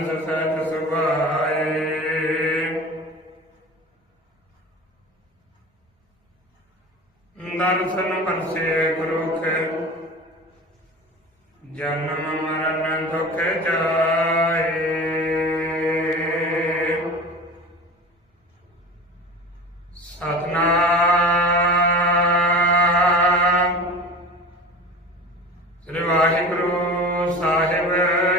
ਪੰਜ ਸੁਭਾਏ ਗੁਰੂ ਜਨਮ ਮਰਨ ਦੁਖ ਜਾਏ। ਸਤਨਾਮ। ਸ੍ਰੀ ਵਾਹਿਗੁਰੂ ਸਾਹਿਬ।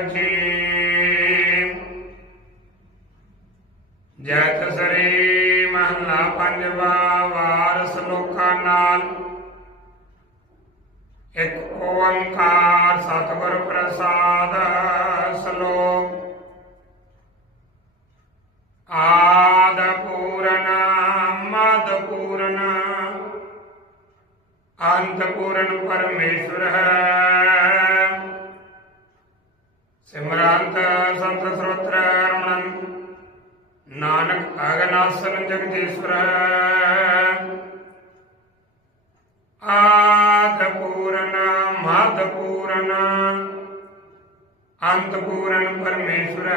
ਜੈਤ ਸ੍ਰੀ ਮਹਲਾ ਪੰਜਵਾ ਵਾਰ ਸਲੋਕਾ ਨਾਲ। ਇੱਕ ਓੰਕਾਰ ਸਤਿਗੁਰ ਪ੍ਰਸਾਦ ਸ਼ਲੋਕ। ਆਦ ਪੂਰਨ, ਮਦ ਪੂਰਨ, ਅੰਤ ਪੂਰਨ ਪਰਮੇਸ਼ਵਰ ਹੈ। ਸਿਮਰੰਤ ਸੰਤ ਸਰੋਤਰ ਨਾਨਕ ਅਗਨਾਸਨ ਜਗਦੀਸ਼ਵਰ ਆਦ ਪੂਰਨ ਮਦ ਪੂਰਨ ਅੰਤ ਪੂਰਨ ਪਰਮੇਸ਼ਵਰ।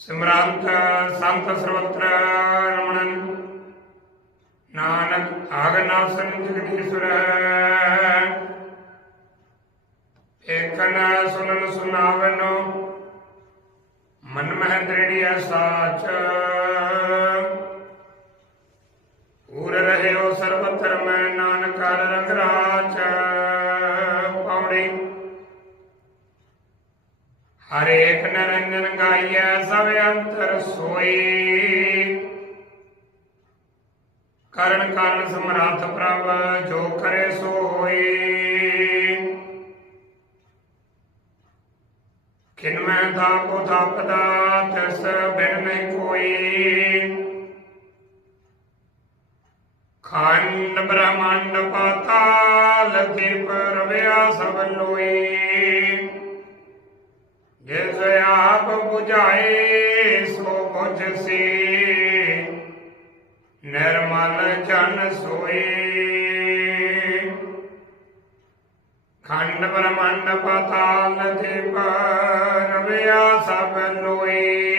ਸਿਮਰੰਤ ਸੰਤ ਸਰਵਤਰ ਰਮਣਨ ਨਾਨਕ ਆਗਨਾਸਨ ਜਗਦੀਸ਼ਵਰ ਏਕਨ ਸੁਨਨ ਸੁਨਾਵਨੋ। ਮਨ ਮਹਿ ਦ੍ਰਿੜਿਆ ਸਾਚ। ਪੂਰ ਰਹਿਓ ਸਰਬਤਰ ਮੈਂ ਨਾਨਕ ਰੰਗ ਰਾਚ। ਪੌੜੀ ਹਰੇਕ ਨਰੰਜਨ ਗਾਈਐ ਸਭ ਅੰਤਰ ਸੋਈ। ਕਰਨ ਕਰਨ ਸਮਰੱਥ ਪ੍ਰਭ ਜੋ ਕਰੇ ਸੋ ਹੋਈ ਥਾਪ ਥਾਪ ਦਾ ਤਿਸ ਬਿਨ ਨਹੀਂ ਕੋਈ। ਖੰਡ ਬ੍ਰਹਮੰਡ ਪਾਤਾਲ ਦੀਪ ਰਵਿਆ ਸਭ ਲੋਈ। ਜਿਸ ਆਪ 부ਝਾਏ ਸੋ ਬੁਝ ਸੀ। ਨਿਰਮਲ ਜਨ ਸੋਏ ਖੰਡ ਬ੍ਰਹਮੰਡ ਪਾਤਾ ਪਾਤਾਲ ਦੀਪ ਸਭ ਲੋਏ